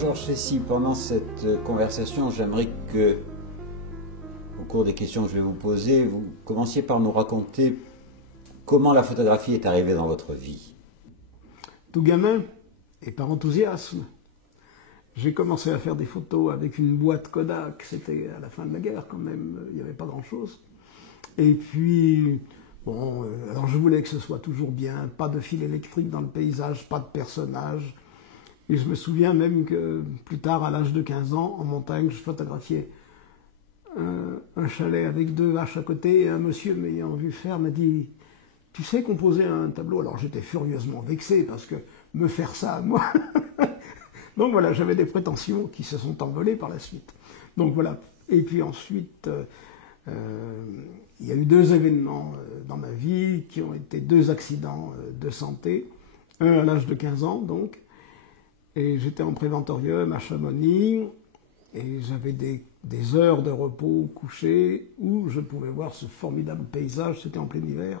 Georges Fessy, pendant cette conversation, j'aimerais que, au cours des questions que je vais vous poser, vous commenciez par nous raconter comment la photographie est arrivée dans votre vie. Tout gamin, et par enthousiasme, j'ai commencé à faire des photos avec une boîte Kodak. C'était à la fin de la guerre quand même, il n'y avait pas grand-chose. Et puis, bon, alors je voulais que ce soit toujours bien, pas de fil électrique dans le paysage, pas de personnages. Et je me souviens même que plus tard, à l'âge de 15 ans, en montagne, je photographiais un chalet avec deux vaches à côté, et un monsieur m'ayant vu faire m'a dit « Tu sais composer un tableau ?» Alors j'étais furieusement vexé, parce que me faire ça, moi... Donc voilà, j'avais des prétentions qui se sont envolées par la suite. Donc voilà. Et puis ensuite, il y a eu deux événements dans ma vie qui ont été deux accidents de santé. Un à l'âge de 15 ans, donc. Et j'étais en préventorium à Chamonix. Et j'avais des heures de repos couché où je pouvais voir ce formidable paysage. C'était en plein hiver.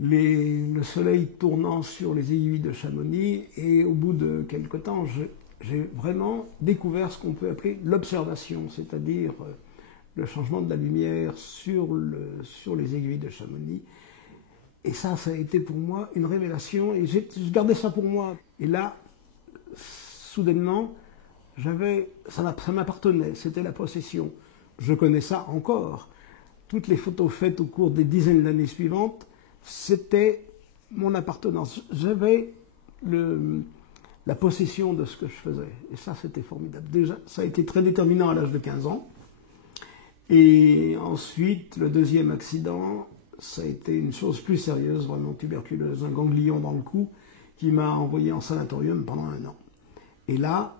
Le soleil tournant sur les aiguilles de Chamonix, et au bout de quelque temps, j'ai vraiment découvert ce qu'on peut appeler l'observation, c'est-à-dire le changement de la lumière sur les aiguilles de Chamonix. Et ça a été pour moi une révélation, et je gardais ça pour moi. Et là, soudainement, ça m'appartenait, c'était la possession. Je connais ça encore. Toutes les photos faites au cours des dizaines d'années suivantes, c'était mon appartenance. J'avais la possession de ce que je faisais. Et ça, c'était formidable. Déjà, ça a été très déterminant à l'âge de 15 ans. Et ensuite, le deuxième accident, ça a été une chose plus sérieuse, vraiment tuberculeuse, un ganglion dans le cou qui m'a envoyé en sanatorium pendant 1 an. Et là,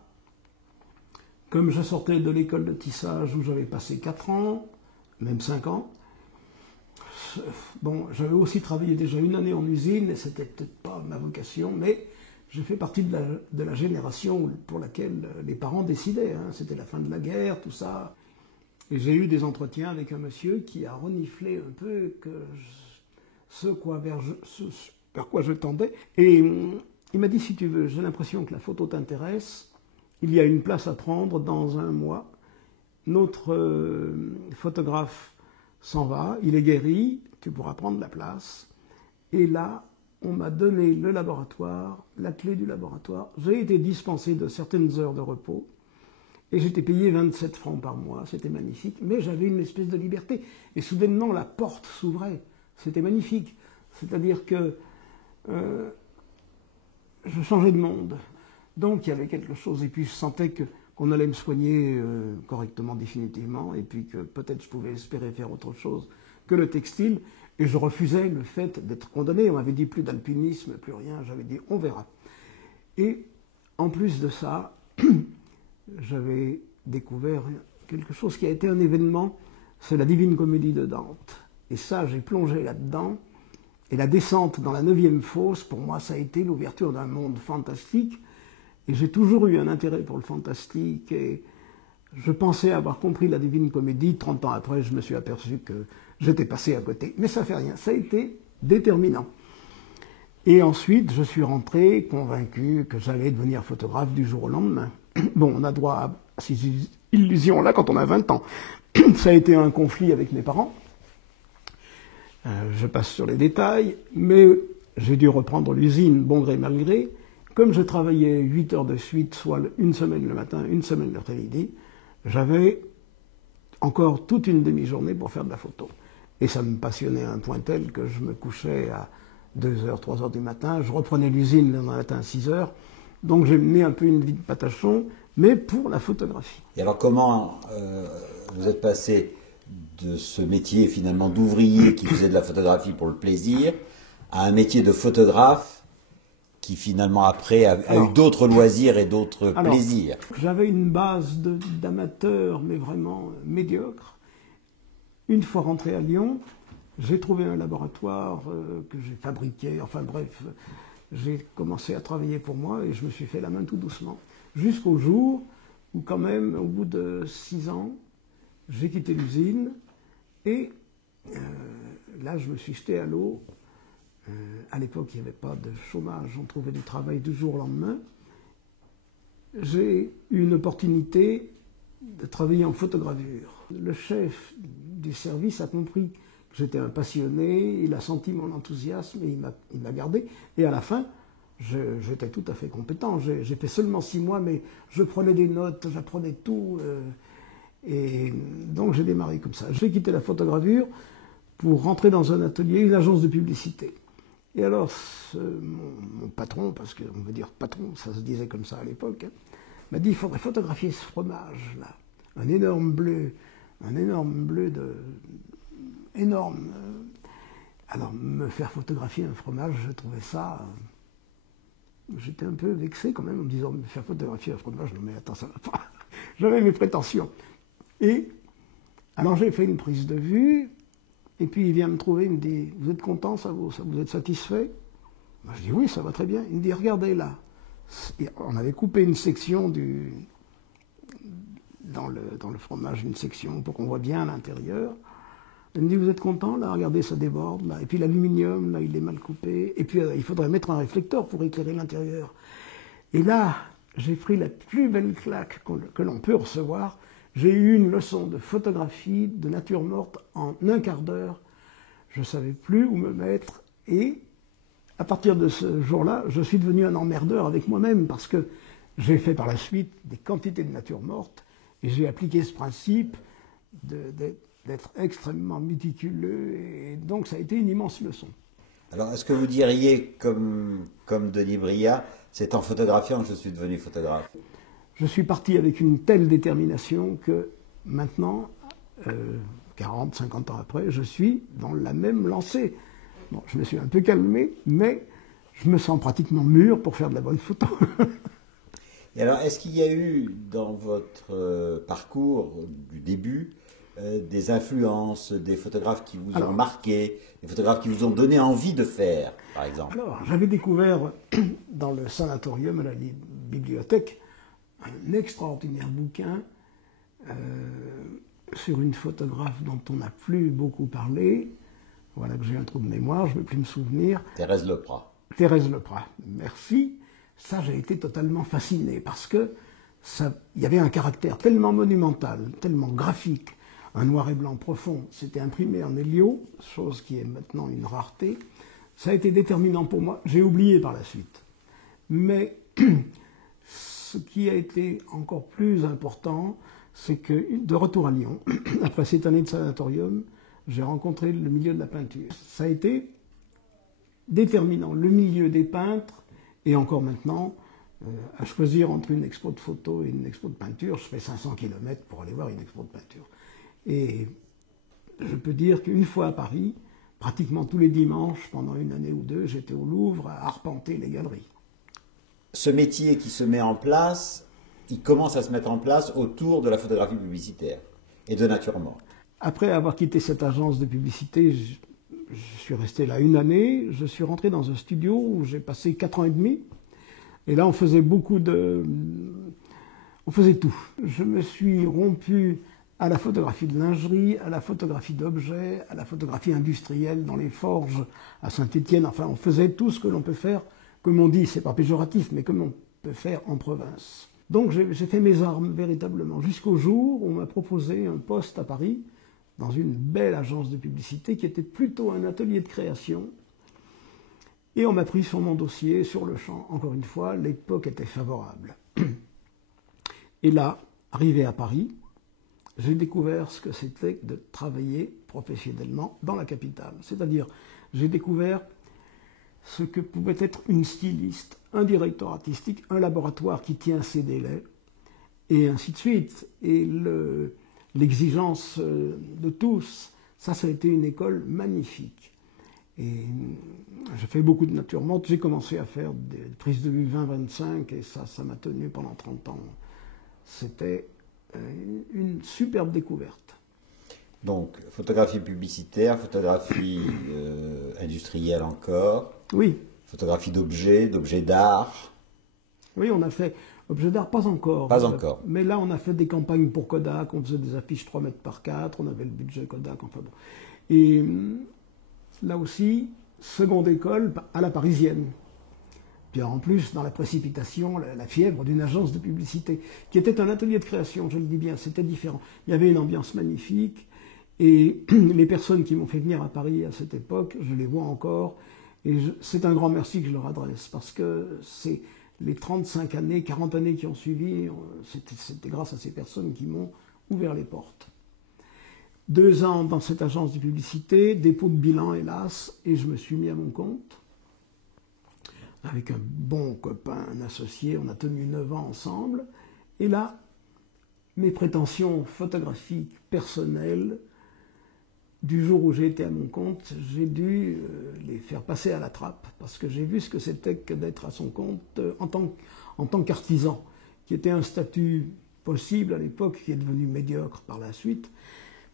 comme je sortais de l'école de tissage où j'avais passé 4 ans, même 5 ans, bon, j'avais aussi travaillé déjà 1 année en usine, et c'était peut-être pas ma vocation, mais je fais partie de la génération pour laquelle les parents décidaient. Hein. C'était la fin de la guerre, tout ça. Et j'ai eu des entretiens avec un monsieur qui a reniflé un peu vers quoi je tendais. Et il m'a dit, si tu veux, j'ai l'impression que la photo t'intéresse, il y a une place à prendre dans 1 mois. Notre photographe s'en va, il est guéri, tu pourras prendre la place. Et là, on m'a donné le laboratoire, la clé du laboratoire. J'ai été dispensé de certaines heures de repos et j'étais payé 27 francs par mois, c'était magnifique, mais j'avais une espèce de liberté. Et soudainement, la porte s'ouvrait, c'était magnifique. C'est-à-dire que je changeais de monde. Donc il y avait quelque chose, et puis je sentais qu'on allait me soigner correctement, définitivement, et puis que peut-être je pouvais espérer faire autre chose que le textile, et je refusais le fait d'être condamné. On m'avait dit plus d'alpinisme, plus rien, j'avais dit on verra. Et en plus de ça, j'avais découvert quelque chose qui a été un événement, c'est la Divine Comédie de Dante. Et ça, j'ai plongé là-dedans, et la descente dans la 9e fosse, pour moi, ça a été l'ouverture d'un monde fantastique. Et j'ai toujours eu un intérêt pour le fantastique, et je pensais avoir compris la Divine Comédie. 30 ans après, je me suis aperçu que j'étais passé à côté. Mais ça fait rien, ça a été déterminant. Et ensuite, je suis rentré convaincu que j'allais devenir photographe du jour au lendemain. Bon, on a droit à ces illusions-là quand on a 20 ans. Ça a été un conflit avec mes parents. Je passe sur les détails, mais j'ai dû reprendre l'usine, bon gré mal gré. Comme je travaillais 8 heures de suite, soit 1 semaine le matin, 1 semaine l'après-midi, j'avais encore toute une demi-journée pour faire de la photo. Et ça me passionnait à un point tel que je me couchais à 2 heures, 3 heures du matin, je reprenais l'usine le matin à 6 heures, donc j'ai mené un peu une vie de patachon, mais pour la photographie. Et alors comment vous êtes passé de ce métier finalement d'ouvrier qui faisait de la photographie pour le plaisir, à un métier de photographe qui finalement après a eu d'autres loisirs et d'autres plaisirs? J'avais une base d'amateur, mais vraiment médiocre. Une fois rentré à Lyon, j'ai trouvé un laboratoire que j'ai fabriqué, enfin bref, j'ai commencé à travailler pour moi et je me suis fait la main tout doucement. Jusqu'au jour où quand même, au bout de 6 ans, j'ai quitté l'usine et là je me suis jeté à l'eau. À l'époque, il n'y avait pas de chômage, on trouvait du travail du jour au lendemain. j'ai eu une opportunité de travailler en photogravure. Le chef du service a compris que j'étais un passionné, il a senti mon enthousiasme et il m'a gardé. Et à la fin, j'étais tout à fait compétent. J'ai fait seulement 6 mois, mais je prenais des notes, j'apprenais tout. Et donc j'ai démarré comme ça. J'ai quitté la photogravure pour rentrer dans un atelier, une agence de publicité. Et alors, mon patron, parce qu'on veut dire patron, ça se disait comme ça à l'époque, hein, m'a dit il faudrait photographier ce fromage-là. Un énorme bleu énorme. Alors, me faire photographier un fromage, je trouvais ça. J'étais un peu vexé quand même en me disant me faire photographier un fromage, non mais attends, ça va pas. J'avais mes prétentions. Et alors j'ai fait une prise de vue, et puis il vient me trouver, il me dit vous êtes content, vous êtes satisfait? Moi, je dis oui, ça va très bien. Il me dit regardez là. Et on avait coupé une section dans le fromage, une section pour qu'on voit bien à l'intérieur. Il me dit vous êtes content là, regardez ça déborde là. Et puis l'aluminium là il est mal coupé. Et puis il faudrait mettre un réflecteur pour éclairer l'intérieur. Et là j'ai pris la plus belle claque que l'on peut recevoir. J'ai eu une leçon de photographie de nature morte en un quart d'heure. Je ne savais plus où me mettre et à partir de ce jour-là, je suis devenu un emmerdeur avec moi-même parce que j'ai fait par la suite des quantités de nature morte et j'ai appliqué ce principe d'être extrêmement méticuleux et donc ça a été une immense leçon. Alors, est-ce que vous diriez, comme Denis Brillat, c'est en photographiant que je suis devenu photographe? Je suis parti avec une telle détermination que maintenant, 40, 50 ans après, je suis dans la même lancée. Bon, je me suis un peu calmé, mais je me sens pratiquement mûr pour faire de la bonne photo. Et alors, est-ce qu'il y a eu dans votre parcours du début des influences, des photographes qui vous ont marqué, des photographes qui vous ont donné envie de faire, par exemple? Alors, j'avais découvert dans le sanatorium, à la bibliothèque, un extraordinaire bouquin sur une photographe dont on n'a plus beaucoup parlé. Voilà que j'ai un trou de mémoire, je ne peux plus me souvenir. Thérèse Leprat. Thérèse Leprat, merci. Ça, j'ai été totalement fasciné parce que il y avait un caractère tellement monumental, tellement graphique, un noir et blanc profond. C'était imprimé en hélio, chose qui est maintenant une rareté. Ça a été déterminant pour moi. J'ai oublié par la suite. Mais ce qui a été encore plus important, c'est que, de retour à Lyon, après cette année de sanatorium, j'ai rencontré le milieu de la peinture. Ça a été déterminant, le milieu des peintres, et encore maintenant, à choisir entre une expo de photo et une expo de peinture, je fais 500 km pour aller voir une expo de peinture. Et je peux dire qu'une fois à Paris, pratiquement tous les dimanches, pendant une année ou deux, j'étais au Louvre à arpenter les galeries. Ce métier qui se met en place, il commence à se mettre en place autour de la photographie publicitaire et de nature morte. Après avoir quitté cette agence de publicité, je suis resté là une année. Je suis rentré dans un studio où j'ai passé 4 ans et demi. Et là, on faisait on faisait tout. Je me suis rompu à la photographie de lingerie, à la photographie d'objets, à la photographie industrielle dans les forges à Saint-Étienne. Enfin, on faisait tout ce que l'on peut faire, comme on dit, c'est pas péjoratif, mais comme on peut faire en province. Donc j'ai fait mes armes véritablement, jusqu'au jour où on m'a proposé un poste à Paris, dans une belle agence de publicité qui était plutôt un atelier de création. Et on m'a pris sur mon dossier, sur le champ. Encore une fois, l'époque était favorable. Et là, arrivé à Paris, j'ai découvert ce que c'était de travailler professionnellement dans la capitale. C'est-à-dire, j'ai découvert ce que pouvait être une styliste, un directeur artistique, un laboratoire qui tient ses délais, et ainsi de suite. Et l'exigence de tous, ça a été une école magnifique. Et j'ai fait beaucoup de nature morte. J'ai commencé à faire des prises de vue 20-25 et ça m'a tenu pendant 30 ans. C'était une superbe découverte. Donc, photographie publicitaire, photographie industrielle encore. Oui. Photographie d'objets d'art. Oui, on a fait objets d'art, pas encore. Pas encore. Mais là, on a fait des campagnes pour Kodak, on faisait des affiches 3 mètres par 4, on avait le budget Kodak, enfin bon. Et là aussi, seconde école à la parisienne. Puis en plus, dans la précipitation, la fièvre d'une agence de publicité, qui était un atelier de création, je le dis bien, c'était différent. Il y avait une ambiance magnifique, et les personnes qui m'ont fait venir à Paris à cette époque, je les vois encore, et c'est un grand merci que je leur adresse, parce que c'est les 35 années, 40 années qui ont suivi, c'était grâce à ces personnes qui m'ont ouvert les portes. 2 ans dans cette agence de publicité, dépôt de bilan hélas, et je me suis mis à mon compte. Avec un bon copain, un associé, on a tenu 9 ans ensemble. Et là, mes prétentions photographiques personnelles, du jour où j'ai été à mon compte, j'ai dû les faire passer à la trappe, parce que j'ai vu ce que c'était que d'être à son compte en tant qu'artisan, qui était un statut possible à l'époque, qui est devenu médiocre par la suite.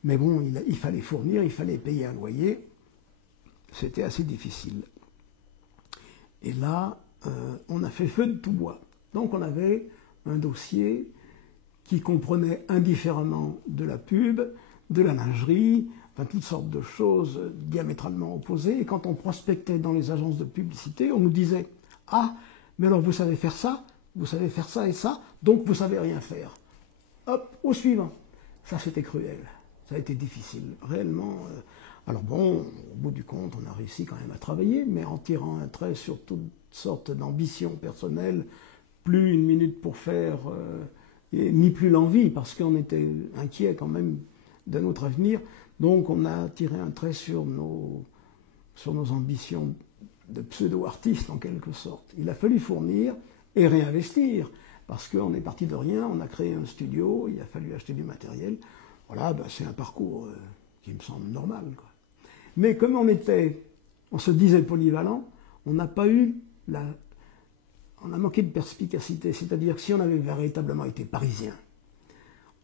Mais bon, il fallait fournir, il fallait payer un loyer. C'était assez difficile. Et là, on a fait feu de tout bois. Donc on avait un dossier qui comprenait indifféremment de la pub, de la lingerie, enfin toutes sortes de choses diamétralement opposées. Et quand on prospectait dans les agences de publicité, on nous disait « Ah, mais alors vous savez faire ça et ça, donc vous savez rien faire. » Hop, au suivant. Ça, c'était cruel. Ça a été difficile, réellement. Alors bon, au bout du compte, on a réussi quand même à travailler, mais en tirant un trait sur toutes sortes d'ambitions personnelles, plus une minute pour faire, ni plus l'envie, parce qu'on était inquiet quand même de notre avenir. Donc on a tiré un trait sur nos ambitions de pseudo-artistes en quelque sorte. Il a fallu fournir et réinvestir, parce qu'on est parti de rien, on a créé un studio, il a fallu acheter du matériel. Voilà, ben c'est un parcours qui me semble normal, quoi. Mais comme on se disait polyvalent, on n'a pas eu on a manqué de perspicacité. C'est-à-dire que si on avait véritablement été parisien,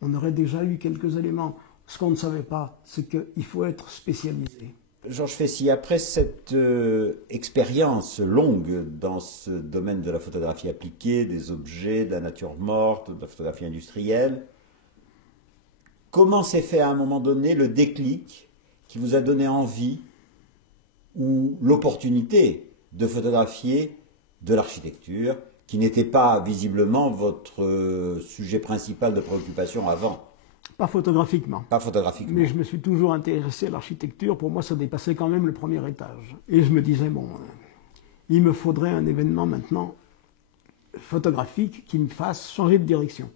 on aurait déjà eu quelques éléments. Ce qu'on ne savait pas, c'est qu'il faut être spécialisé. Georges Fessy, après cette expérience longue dans ce domaine de la photographie appliquée, des objets, de la nature morte, de la photographie industrielle, comment s'est fait à un moment donné le déclic qui vous a donné envie ou l'opportunité de photographier de l'architecture, qui n'était pas visiblement votre sujet principal de préoccupation avant? Pas photographiquement. Pas photographiquement. Mais je me suis toujours intéressé à l'architecture. Pour moi, ça dépassait quand même le premier étage. Et je me disais, bon, il me faudrait un événement maintenant photographique qui me fasse changer de direction.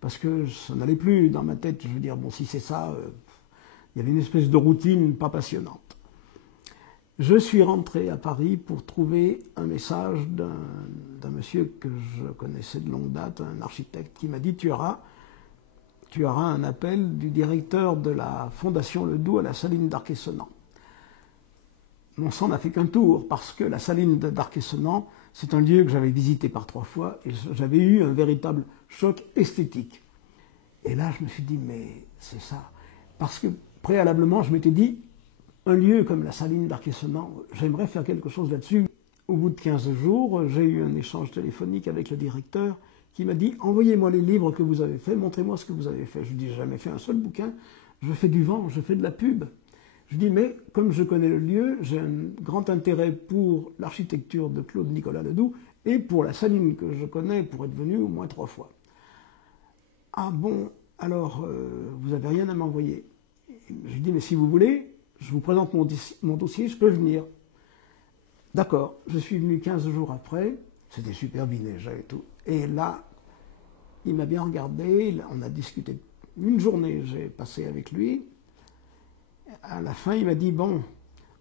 Parce que ça n'allait plus dans ma tête. Je veux dire, bon, si c'est ça, il y avait une espèce de routine pas passionnante. Je suis rentré à Paris pour trouver un message d'un monsieur que je connaissais de longue date, un architecte, qui m'a dit « Tu auras un appel du directeur de la Fondation Ledoux à la Saline d'Arc-et-Senans. » Mon sang n'a fait qu'un tour, parce que la Saline d'Arc-et-Senans, c'est un lieu que j'avais visité par 3 fois, et j'avais eu un véritable choc esthétique. Et là, je me suis dit « Mais c'est ça ». Parce que préalablement, je m'étais dit « Un lieu comme la Saline d'Arc-et-Senans, j'aimerais faire quelque chose là-dessus ». Au bout de 15 jours, j'ai eu un échange téléphonique avec le directeur qui m'a dit « Envoyez-moi les livres que vous avez faits, montrez-moi ce que vous avez fait ». Je lui dis « J'ai jamais fait un seul bouquin, je fais du vent, je fais de la pub ». Je lui dis « Mais comme je connais le lieu, j'ai un grand intérêt pour l'architecture de Claude-Nicolas Ledoux et pour la Saline que je connais pour être venu au moins 3 fois. » « Ah bon, alors vous n'avez rien à m'envoyer ?» Je lui dis « Mais si vous voulez, je vous présente mon dossier, je peux venir. » D'accord, je suis venu 15 jours après, c'était super bien neigé et tout. Et là, il m'a bien regardé, on a discuté une journée, j'ai passé avec lui. À la fin, il m'a dit « Bon,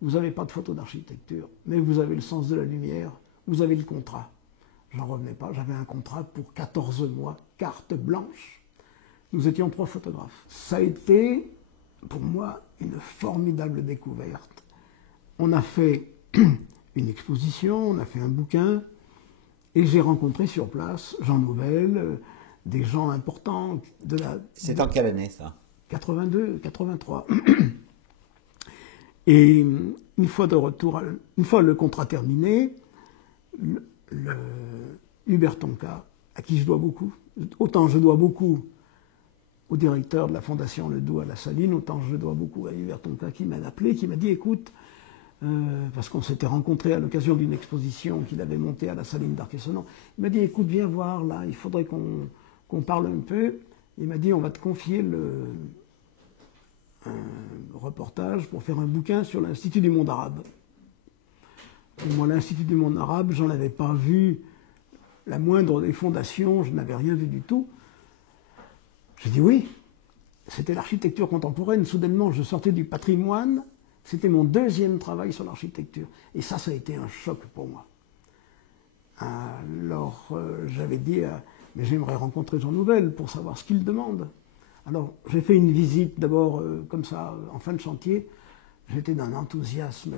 vous n'avez pas de photo d'architecture, mais vous avez le sens de la lumière, vous avez le contrat. » J'en revenais pas, j'avais un contrat pour 14 mois, carte blanche. Nous étions 3 photographes. Ça a été, pour moi, une formidable découverte. On a fait une exposition, on a fait un bouquin, et j'ai rencontré sur place Jean Nouvel, des gens importants de la... C'est en quelle année, ça? 82, 83. Et une fois de retour, une fois le contrat terminé, Hubert Tonka, à qui je dois beaucoup, autant je dois beaucoup au directeur de la Fondation Ledoux à la Saline, autant je dois beaucoup à Hubert Tonka qui m'a appelé, qui m'a dit « Écoute, parce qu'on s'était rencontrés à l'occasion d'une exposition qu'il avait montée à la Saline d'Arquesonant. Il m'a dit, écoute, viens voir, là, il faudrait qu'on parle un peu. Il m'a dit, on va te confier un reportage pour faire un bouquin sur l'Institut du monde arabe. Et moi, l'Institut du monde arabe, j'en avais pas vu la moindre des fondations, je n'avais rien vu du tout. J'ai dit oui, c'était l'architecture contemporaine. Soudainement, je sortais du patrimoine, c'était mon deuxième travail sur l'architecture. Et ça a été un choc pour moi. Alors, j'avais dit, mais j'aimerais rencontrer Jean Nouvel pour savoir ce qu'il demande. Alors, j'ai fait une visite d'abord, comme ça, en fin de chantier. J'étais d'un enthousiasme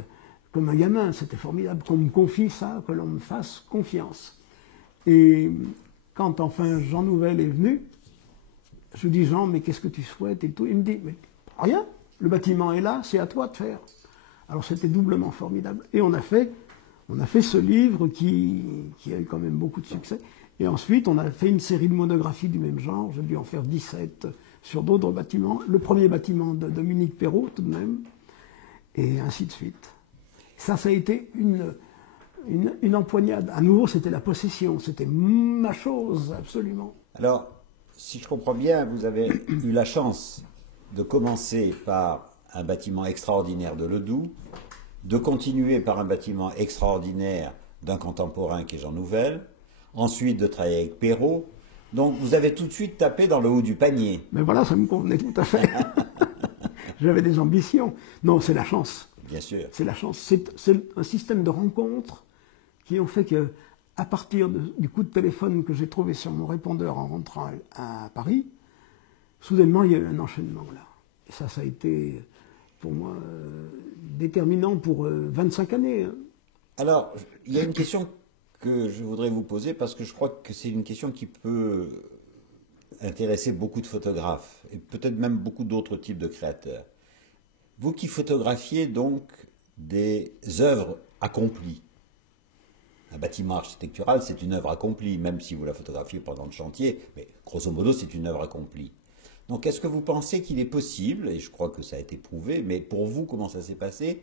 comme un gamin, c'était formidable qu'on me confie ça, que l'on me fasse confiance. Et quand enfin Jean Nouvel est venu, je lui dis, Jean, mais qu'est-ce que tu souhaites et tout. Il me dit, mais rien, le bâtiment est là, c'est à toi de faire. Alors c'était doublement formidable. Et on a fait ce livre qui a eu quand même beaucoup de succès. Et ensuite, on a fait une série de monographies du même genre. J'ai dû en faire 17 sur d'autres bâtiments. Le premier bâtiment de Dominique Perrault, tout de même. Et ainsi de suite. Ça a été une empoignade. À nouveau, c'était la possession. C'était ma chose, absolument. Alors, si je comprends bien, vous avez eu la chance de commencer par un bâtiment extraordinaire de Ledoux, de continuer par un bâtiment extraordinaire d'un contemporain qui est Jean Nouvel, ensuite de travailler avec Perrault. Donc, vous avez tout de suite tapé dans le haut du panier. Mais voilà, ça me convenait tout à fait. J'avais des ambitions. Non, c'est la chance. Bien sûr. C'est la chance. C'est un système de rencontres qui ont fait que, à partir du coup de téléphone que j'ai trouvé sur mon répondeur en rentrant à Paris, soudainement, il y a eu un enchaînement là. Et ça a été, pour moi, déterminant pour 25 années. Hein. Alors, il y a une question que je voudrais vous poser, parce que je crois que c'est une question qui peut intéresser beaucoup de photographes, et peut-être même beaucoup d'autres types de créateurs. Vous qui photographiez donc des œuvres accomplies, un bâtiment architectural, c'est une œuvre accomplie, même si vous la photographiez pendant le chantier, mais grosso modo, c'est une œuvre accomplie. Donc, est-ce que vous pensez qu'il est possible, et je crois que ça a été prouvé, mais pour vous, comment ça s'est passé,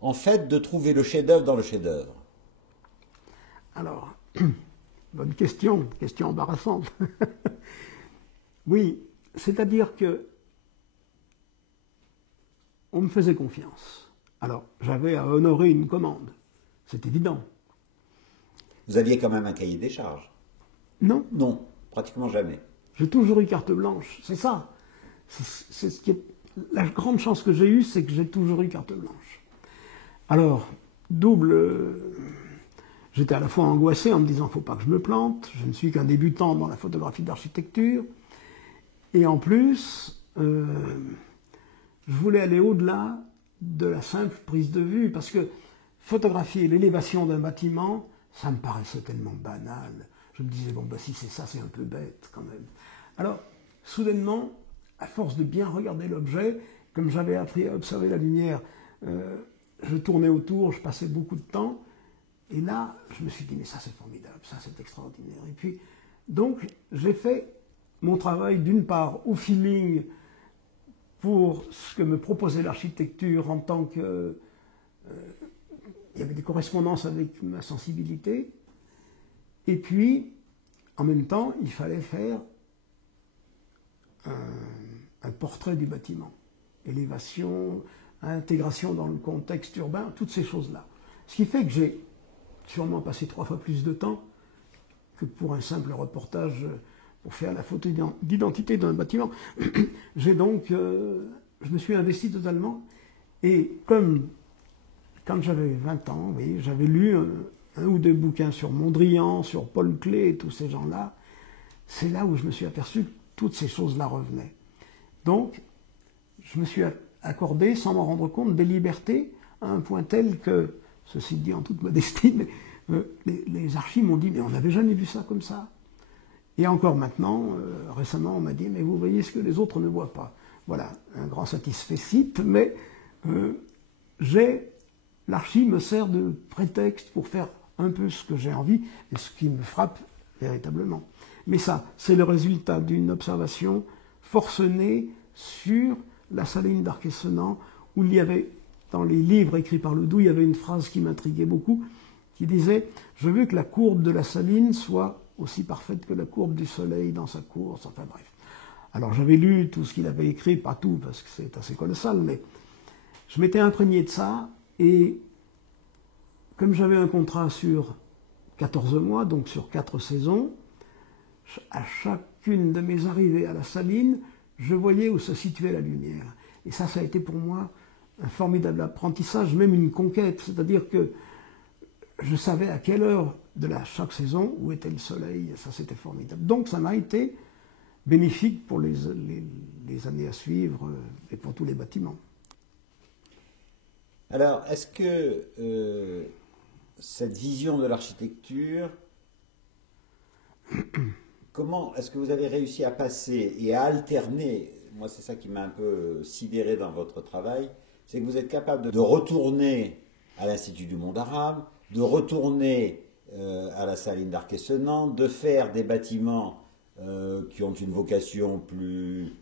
en fait, de trouver le chef-d'œuvre dans le chef-d'œuvre? Alors, bonne question embarrassante. Oui, c'est-à-dire que on me faisait confiance. Alors, j'avais à honorer une commande, c'est évident. Vous aviez quand même un cahier des charges? Non. Non, pratiquement jamais. J'ai toujours eu carte blanche, c'est ça. C'est ce qui est... La grande chance que j'ai eue, c'est que j'ai toujours eu carte blanche. Alors, j'étais à la fois angoissé en me disant, faut pas que je me plante, je ne suis qu'un débutant dans la photographie d'architecture. Et en plus, je voulais aller au-delà de la simple prise de vue, parce que photographier l'élévation d'un bâtiment, ça me paraissait tellement banal. Je me disais, bon, bah, si c'est ça, c'est un peu bête quand même. Alors, soudainement, à force de bien regarder l'objet, comme j'avais appris à observer la lumière, je tournais autour, je passais beaucoup de temps, et là, je me suis dit, mais ça c'est formidable, ça c'est extraordinaire. Et puis, donc, j'ai fait mon travail d'une part au feeling pour ce que me proposait l'architecture en tant que... il y avait des correspondances avec ma sensibilité, et puis, en même temps, il fallait faire un portrait du bâtiment. Élévation, intégration dans le contexte urbain, toutes ces choses-là. Ce qui fait que j'ai sûrement passé 3 fois plus de temps que pour un simple reportage pour faire la photo d'identité d'un bâtiment. J'ai donc, je me suis investi totalement, et comme quand j'avais 20 ans, oui, j'avais lu un ou deux bouquins sur Mondrian, sur Paul Klee et tous ces gens-là, c'est là où je me suis aperçu que toutes ces choses-là revenaient. Donc, je me suis accordé, sans m'en rendre compte, des libertés à un point tel que, ceci dit en toute modestie, mais, les archives m'ont dit, mais on n'avait jamais vu ça comme ça. Et encore maintenant, récemment, on m'a dit, mais vous voyez ce que les autres ne voient pas. Voilà, un grand satisfait, mais l'archive me sert de prétexte pour faire un peu ce que j'ai envie et ce qui me frappe véritablement. Mais ça, c'est le résultat d'une observation forcenée sur la Saline d'Arquesonant, où il y avait dans les livres écrits par Ledoux, il y avait une phrase qui m'intriguait beaucoup, qui disait « Je veux que la courbe de la Saline soit aussi parfaite que la courbe du soleil dans sa course. » Enfin bref. Alors j'avais lu tout ce qu'il avait écrit, pas tout, parce que c'est assez colossal, mais je m'étais imprégné de ça, et comme j'avais un contrat sur 14 mois, donc sur 4 saisons, à chacune de mes arrivées à la Saline, je voyais où se situait la lumière. Et ça a été pour moi un formidable apprentissage, même une conquête. C'est-à-dire que je savais à quelle heure de chaque saison où était le soleil. Ça, c'était formidable. Donc ça m'a été bénéfique pour les années à suivre et pour tous les bâtiments. Alors, est-ce que cette vision de l'architecture, comment est-ce que vous avez réussi à passer et à alterner, moi c'est ça qui m'a un peu sidéré dans votre travail, c'est que vous êtes capable de retourner à l'Institut du monde arabe, de retourner à la Saline d'Arc-et-Senans, de faire des bâtiments qui ont une vocation plus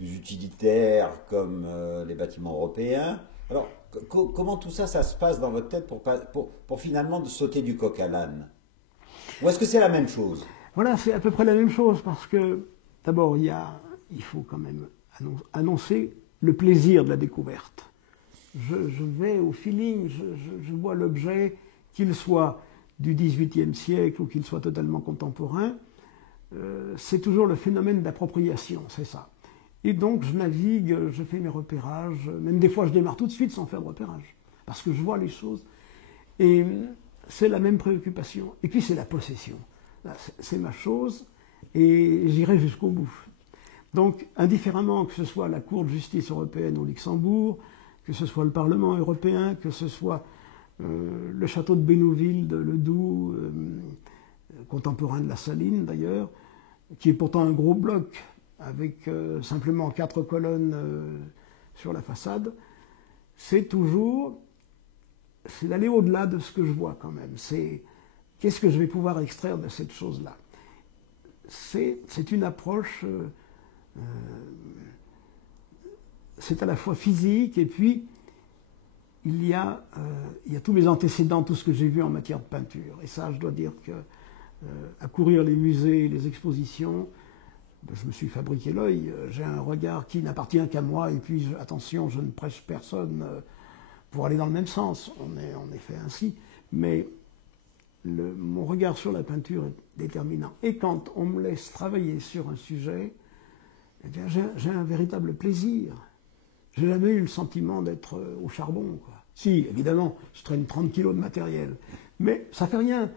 utilitaire comme les bâtiments européens. Alors, comment tout ça, ça se passe dans votre tête pour finalement de sauter du coq à l'âne? Ou est-ce que c'est la même chose? Voilà, c'est à peu près la même chose, parce que d'abord, il faut quand même annoncer le plaisir de la découverte. Je vais au feeling, je vois l'objet, qu'il soit du XVIIIe siècle ou qu'il soit totalement contemporain, c'est toujours le phénomène d'appropriation, c'est ça. Et donc je navigue, je fais mes repérages, même des fois je démarre tout de suite sans faire de repérage, parce que je vois les choses. Et c'est la même préoccupation. Et puis c'est la possession. C'est ma chose, et j'irai jusqu'au bout. Donc, indifféremment que ce soit la Cour de justice européenne au Luxembourg, que ce soit le Parlement européen, que ce soit le château de Bénouville de Ledoux, contemporain de la Saline d'ailleurs, qui est pourtant un gros bloc, avec simplement 4 colonnes sur la façade, c'est d'aller au-delà de ce que je vois quand même. C'est qu'est-ce que je vais pouvoir extraire de cette chose-là. C'est une approche, c'est à la fois physique, et puis il y a tous mes antécédents, tout ce que j'ai vu en matière de peinture. Et ça, je dois dire que à courir les musées, les expositions, je me suis fabriqué l'œil. J'ai un regard qui n'appartient qu'à moi, et puis attention, je ne prêche personne pour aller dans le même sens. On est fait ainsi, mais mon regard sur la peinture est déterminant. Et quand on me laisse travailler sur un sujet, eh bien, j'ai un véritable plaisir. J'ai jamais eu le sentiment d'être au charbon, quoi. Si, évidemment, je traîne 30 kilos de matériel, mais ça fait rien.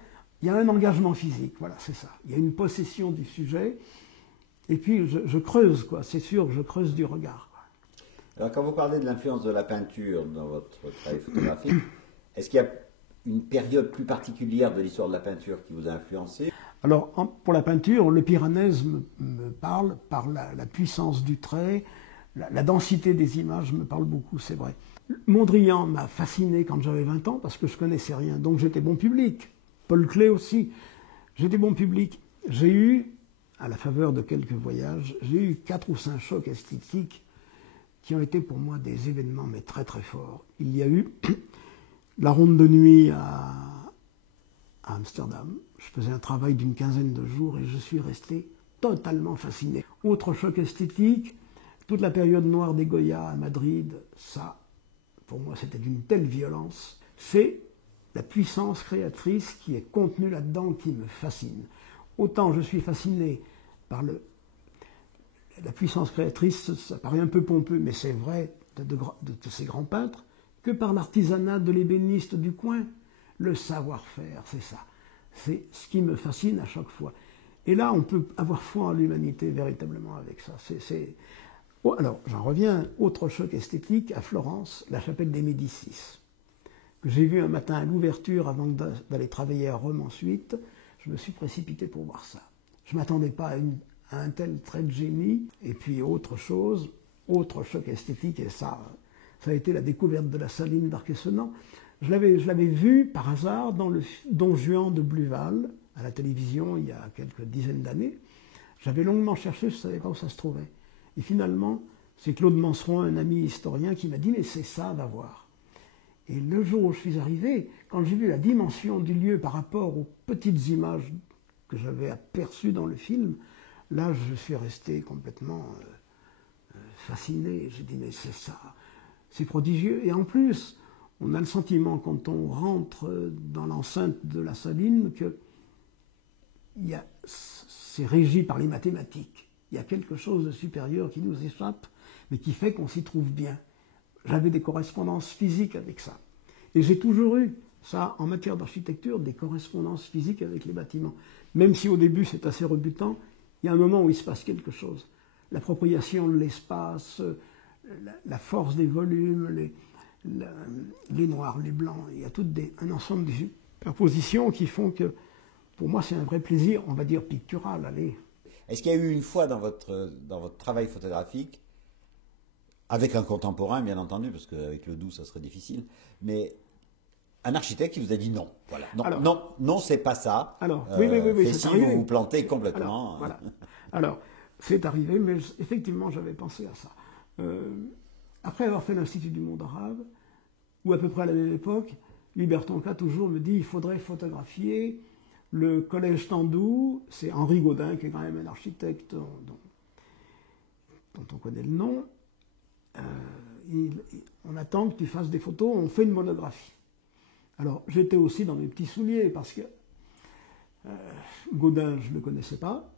Il y a un engagement physique, voilà, c'est ça. Il y a une possession du sujet, et puis je creuse, quoi. C'est sûr, je creuse du regard, quoi. Alors, quand vous parlez de l'influence de la peinture dans votre travail photographique, est-ce qu'il y a une période plus particulière de l'histoire de la peinture qui vous a influencé? Alors, pour la peinture, le Piranèse me parle par la puissance du trait, la densité des images me parle beaucoup, c'est vrai. Mondrian m'a fasciné quand j'avais 20 ans, parce que je connaissais rien, donc j'étais bon public. Paul Klee aussi, j'étais bon public. J'ai eu, à la faveur de quelques voyages, j'ai eu 4 ou 5 chocs esthétiques qui ont été pour moi des événements, mais très très forts. Il y a eu la ronde de nuit à Amsterdam. Je faisais un travail d'une quinzaine de jours et je suis resté totalement fasciné. Autre choc esthétique, toute la période noire des Goya à Madrid, ça, pour moi, c'était d'une telle violence. C'est la puissance créatrice qui est contenue là-dedans qui me fascine. Autant je suis fasciné par la puissance créatrice, ça paraît un peu pompeux, mais c'est vrai de ces grands peintres, que par l'artisanat de l'ébéniste du coin. Le savoir-faire, c'est ça. C'est ce qui me fascine à chaque fois. Et là, on peut avoir foi en l'humanité véritablement avec ça. Oh, alors, j'en reviens, autre choc esthétique, à Florence, la chapelle des Médicis, que j'ai vu un matin à l'ouverture avant d'aller travailler à Rome ensuite. Je me suis précipité pour voir ça. Je ne m'attendais pas à un tel trait de génie. Et puis autre chose, autre choc esthétique, et ça a été la découverte de la Saline d'Arc-et-Senans. Je l'avais vu par hasard dans le Don Juan de Bluval, à la télévision, il y a quelques dizaines d'années. J'avais longuement cherché, je ne savais pas où ça se trouvait. Et finalement, c'est Claude Manceron, un ami historien, qui m'a dit « mais c'est ça, va voir ». Et le jour où je suis arrivé, quand j'ai vu la dimension du lieu par rapport aux petites images que j'avais aperçues dans le film, là, je suis resté complètement fasciné. J'ai dit, mais c'est ça, c'est prodigieux. Et en plus, on a le sentiment, quand on rentre dans l'enceinte de la Saline, que c'est régi par les mathématiques. Il y a quelque chose de supérieur qui nous échappe, mais qui fait qu'on s'y trouve bien. J'avais des correspondances physiques avec ça. Et j'ai toujours eu ça, en matière d'architecture, des correspondances physiques avec les bâtiments. Même si au début c'est assez rebutant, il y a un moment où il se passe quelque chose. L'appropriation de l'espace, la force des volumes, les noirs, les blancs, il y a tout un ensemble de superpositions qui font que, pour moi, c'est un vrai plaisir, on va dire pictural, allez. Est-ce qu'il y a eu une fois dans votre travail photographique, avec un contemporain, bien entendu, parce qu'avec le doux, ça serait difficile, mais un architecte qui vous a dit non, voilà, non, alors, non, non, c'est pas ça. Alors, oui, si vous vous plantez complètement. Alors, voilà. Alors, c'est arrivé, mais effectivement, j'avais pensé à ça. Après avoir fait l'Institut du monde arabe, ou à peu près à la même époque, Hubert Tonka toujours me dit il faudrait photographier le collège Tandou. C'est Henri Gaudin, qui est quand même un architecte dont on connaît le nom. On attend que tu fasses des photos, on fait une monographie. Alors, j'étais aussi dans mes petits souliers, parce que Gaudin, je ne le connaissais pas.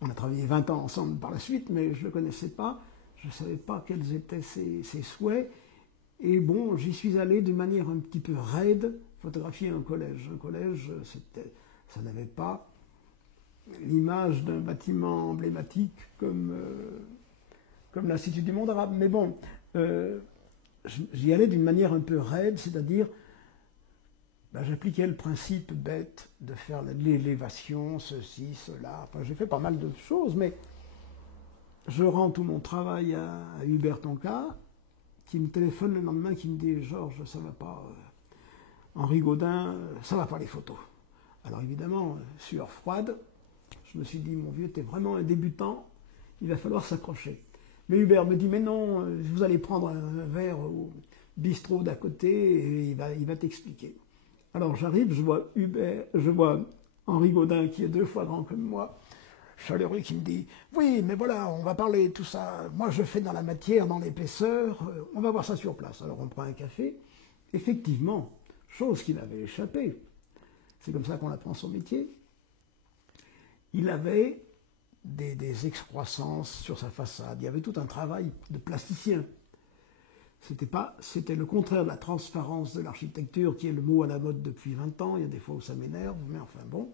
On a travaillé 20 ans ensemble par la suite, mais je ne le connaissais pas. Je ne savais pas quels étaient ses souhaits. Et bon, j'y suis allé d'une manière un petit peu raide, photographier un collège. Un collège, ça n'avait pas l'image d'un bâtiment emblématique comme l'Institut du monde arabe. Mais bon, j'y allais d'une manière un peu raide, c'est-à-dire, j'appliquais le principe bête de faire l'élévation, ceci, cela. Enfin, j'ai fait pas mal de choses, mais je rends tout mon travail à Hubert Tonka, qui me téléphone le lendemain, qui me dit « Georges, ça va pas, Henri Gaudin, ça va pas les photos ». Alors évidemment, sueur froide, je me suis dit « Mon vieux, t'es vraiment un débutant, il va falloir s'accrocher ». Mais Hubert me dit « Mais non, vous allez prendre un verre au bistrot d'à côté et il va t'expliquer ». Alors j'arrive, je vois Henri Gaudin, qui est 2 fois grand comme moi, chaleureux, qui me dit « Oui, mais voilà, on va parler de tout ça. Moi, je fais dans la matière, dans l'épaisseur. On va voir ça sur place. » Alors, on prend un café. Effectivement, chose qui m'avait échappé. C'est comme ça qu'on apprend son métier. Il avait des excroissances sur sa façade. Il y avait tout un travail de plasticien. C'était le contraire de la transparence de l'architecture, qui est le mot à la mode depuis 20 ans. Il y a des fois où ça m'énerve, mais enfin bon.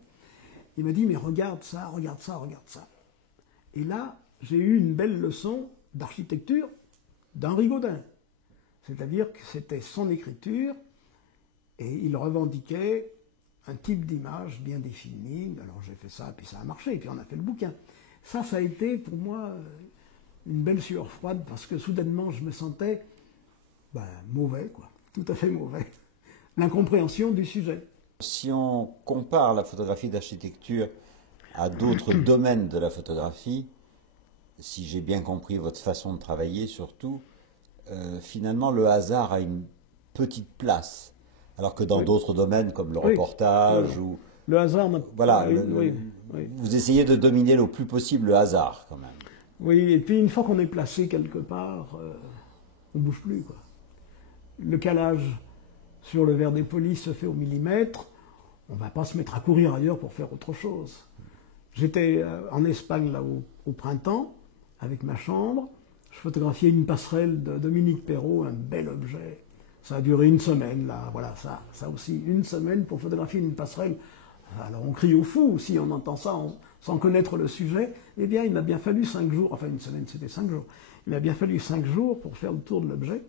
Il m'a dit, mais regarde ça, regarde ça, regarde ça. Et là, j'ai eu une belle leçon d'architecture d'Henri Gaudin. C'est-à-dire que c'était son écriture, et il revendiquait un type d'image bien défini. Alors j'ai fait ça, puis ça a marché, et puis on a fait le bouquin. Ça a été pour moi une belle sueur froide, parce que soudainement je me sentais mauvais, quoi. Tout à fait mauvais. L'incompréhension du sujet. Si on compare la photographie d'architecture à d'autres domaines de la photographie, si j'ai bien compris votre façon de travailler surtout, finalement le hasard a une petite place, alors que dans d'autres domaines comme le reportage ou... Le hasard... Voilà, vous essayez de dominer le plus possible le hasard quand même. Oui, et puis une fois qu'on est placé quelque part, on ne bouge plus, quoi. Le calage sur le verre dépoli se fait au millimètre. On ne va pas se mettre à courir ailleurs pour faire autre chose. J'étais en Espagne là au printemps, avec ma chambre. Je photographiais une passerelle de Dominique Perrault, un bel objet. Ça a duré 1 semaine, là, voilà, ça aussi, 1 semaine pour photographier une passerelle. Alors on crie au fou si on entend ça sans connaître le sujet. Eh bien, il m'a bien fallu 5 jours, enfin 1 semaine c'était 5 jours. Il m'a bien fallu 5 jours pour faire le tour de l'objet.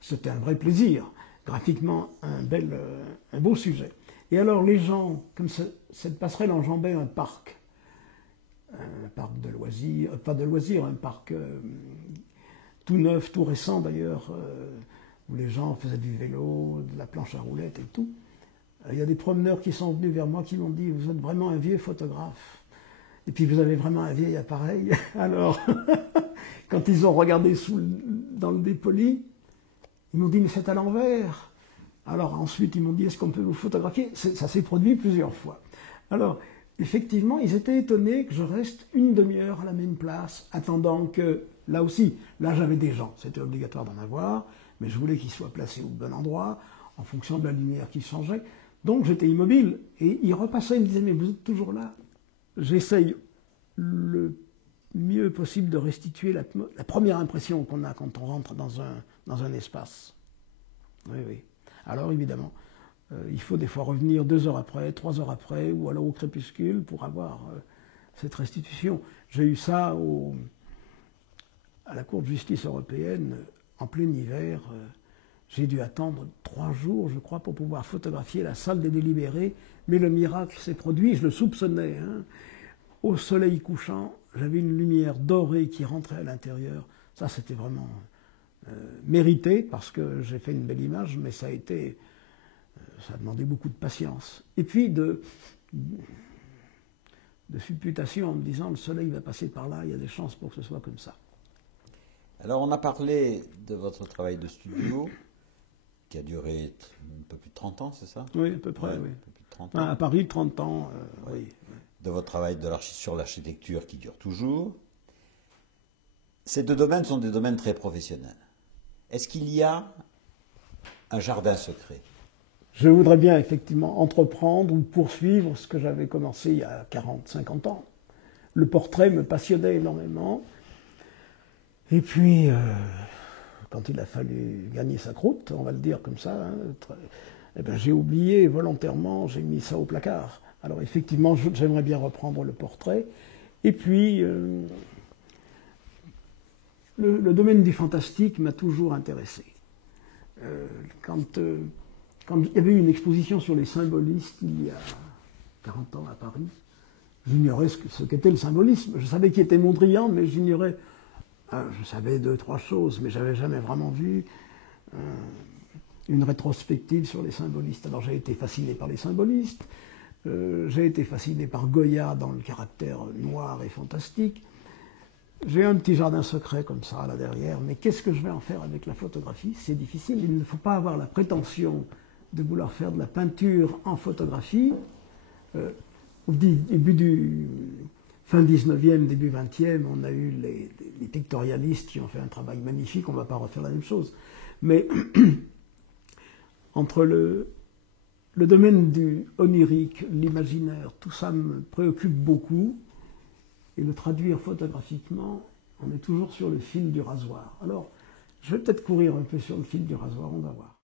C'était un vrai plaisir. Graphiquement, un beau sujet. Et alors les gens, comme cette passerelle enjambait un parc de loisirs, pas de loisirs, un parc tout neuf, tout récent d'ailleurs, où les gens faisaient du vélo, de la planche à roulettes et tout. Il y a des promeneurs qui sont venus vers moi qui m'ont dit « Vous êtes vraiment un vieux photographe. Et puis vous avez vraiment un vieil appareil. » Alors, quand ils ont regardé dans le dépoli, ils Ils m'ont dit, mais c'est à l'envers. Alors ensuite, ils m'ont dit, est-ce qu'on peut vous photographier? Ça s'est produit plusieurs fois. Alors, effectivement, ils étaient étonnés que je reste une demi-heure à la même place, attendant que, là aussi, là j'avais des gens, c'était obligatoire d'en avoir, mais je voulais qu'ils soient placés au bon endroit, en fonction de la lumière qui changeait. Donc j'étais immobile, et ils repassaient, ils me disaient, mais vous êtes toujours là? J'essaye le mieux possible de restituer la première impression qu'on a quand on rentre dans un espace. Oui, oui. Alors évidemment, il faut des fois revenir 2 heures après, 3 heures après, ou alors au crépuscule pour avoir cette restitution. J'ai eu ça à la Cour de justice européenne en plein hiver. J'ai dû attendre 3 jours, je crois, pour pouvoir photographier la salle des délibérés. Mais le miracle s'est produit, je le soupçonnais. Hein. Au soleil couchant, j'avais une lumière dorée qui rentrait à l'intérieur. Ça, c'était vraiment mérité, parce que j'ai fait une belle image, mais ça a demandé beaucoup de patience. Et puis de supputation en me disant, le soleil va passer par là, il y a des chances pour que ce soit comme ça. Alors, on a parlé de votre travail de studio, qui a duré un peu plus de 30 ans, c'est ça? Oui, à peu près, oui. Un peu plus de 30 ans. À Paris, 30 ans, oui. De votre travail sur l'architecture qui dure toujours. Ces 2 domaines sont des domaines très professionnels. Est-ce qu'il y a un jardin secret? Je voudrais bien effectivement entreprendre ou poursuivre ce que j'avais commencé il y a 40, 50 ans. Le portrait me passionnait énormément. Et puis, quand il a fallu gagner sa croûte, on va le dire comme ça, hein, eh ben, j'ai oublié volontairement, j'ai mis ça au placard. Alors effectivement, j'aimerais bien reprendre le portrait. Et puis, le domaine du fantastique m'a toujours intéressé. Quand il y avait eu une exposition sur les symbolistes il y a 40 ans à Paris, j'ignorais ce qu'était le symbolisme. Je savais qui était Mondrian, mais j'ignorais. Je savais 2, 3 choses, mais j'avais jamais vraiment vu une rétrospective sur les symbolistes. Alors j'ai été fasciné par les symbolistes, j'ai été fasciné par Goya dans le caractère noir et fantastique. J'ai un petit jardin secret comme ça là derrière, mais qu'est-ce que je vais en faire avec la photographie? C'est difficile, il ne faut pas avoir la prétention de vouloir faire de la peinture en photographie. Au début du fin 19e, début 20e, on a eu les pictorialistes qui ont fait un travail magnifique, on ne va pas refaire la même chose. Mais entre le domaine du onirique, l'imaginaire, tout ça me préoccupe beaucoup. Et le traduire photographiquement, on est toujours sur le fil du rasoir. Alors, je vais peut-être courir un peu sur le fil du rasoir, on va voir.